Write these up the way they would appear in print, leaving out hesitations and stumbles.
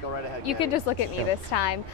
Go right ahead. You can just look at me this time.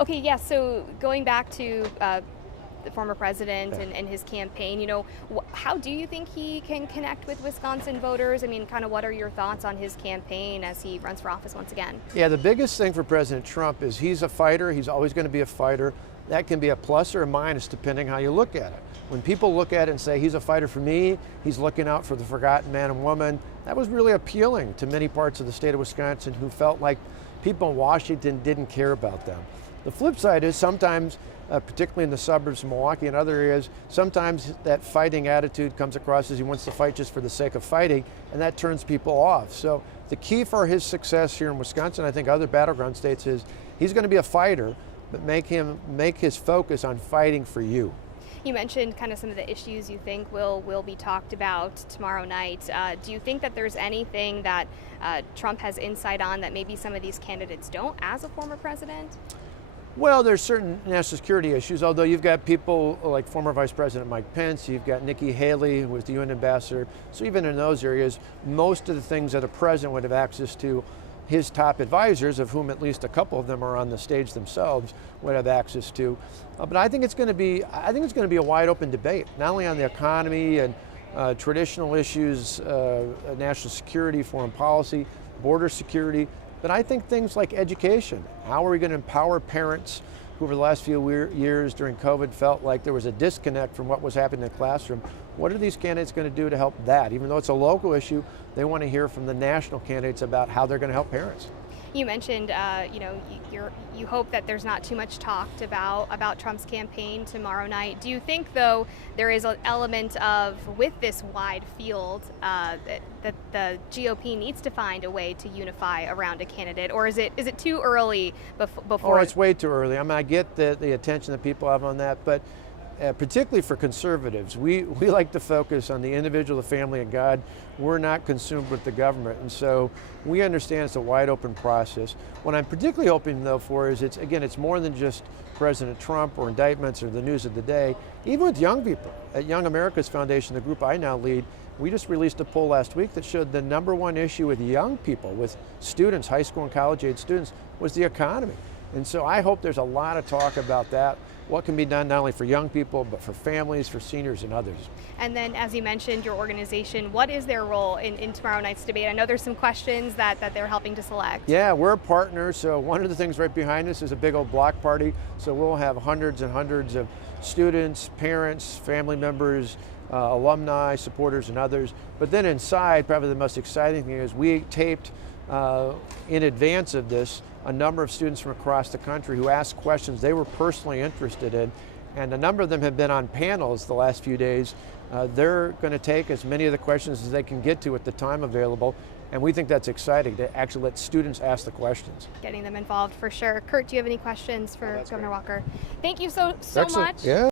Okay, yeah, so going back to the former president and his campaign, you know, how do you think he can connect with Wisconsin voters? I mean, kind of what are your thoughts on his campaign as he runs for office once again? Yeah, the biggest thing for President Trump is he's a fighter. He's always going to be a fighter. That can be a plus or a minus depending how you look at it. When people look at it and say, he's a fighter for me, he's looking out for the forgotten man and woman, that was really appealing to many parts of the state of Wisconsin who felt like people in Washington didn't care about them. The flip side is sometimes, particularly in the suburbs of Milwaukee and other areas, sometimes that fighting attitude comes across as he wants to fight just for the sake of fighting, and that turns people off. So the key for his success here in Wisconsin, I think other battleground states, is he's going to be a fighter, but make his focus on fighting for you. You mentioned kind of some of the issues you think will be talked about tomorrow night. Do you think that there's anything that Trump has insight on that maybe some of these candidates don't as a former president? Well, there's certain national security issues, although you've got people like former Vice President Mike Pence, you've got Nikki Haley, who was the UN ambassador. So even in those areas, most of the things that a president would have access to, his top advisors, of whom at least a couple of them are on the stage themselves, would have access to. But I think it's going to be a wide open debate, not only on the economy and traditional issues, national security, foreign policy, border security, but I think things like education. How are we going to empower parents who over the last few years during COVID felt like there was a disconnect from what was happening in the classroom? What are these candidates going to do to help that? Even though it's a local issue, they want to hear from the national candidates about how they're going to help parents. You mentioned, you hope that there's not too much talked about Trump's campaign tomorrow night. Do you think, though, there is an element of, with this wide field, that the GOP needs to find a way to unify around a candidate, or is it too early before? Oh, it's way too early. I mean, I get the attention that people have on that, but particularly for conservatives, we like to focus on the individual, the family, and God. We're not consumed with the government, and so we understand it's a wide open process. What I'm particularly hoping, though, for is it's more than just President Trump or indictments or the news of the day. Even with young people, at Young America's Foundation, the group I now lead, we just released a poll last week that showed the #1 issue with young people, with students, high school and college age students, was the economy. And so I hope there's a lot of talk about that, what can be done not only for young people, but for families, for seniors, and others. And then, as you mentioned, your organization, what is their role in tomorrow night's debate? I know there's some questions that they're helping to select. Yeah, we're a partner, so one of the things right behind us is a big old block party, so we'll have hundreds and hundreds of students, parents, family members, alumni, supporters, and others. But then inside, probably the most exciting thing is we taped in advance of this a number of students from across the country who asked questions they were personally interested in, and a number of them have been on panels the last few days. They're going to take as many of the questions as they can get to at the time available, and we think that's exciting to actually let students ask the questions. Getting them involved for sure. Kurt, do you have any questions for Governor Walker? Thank you so Excellent. much. Yeah.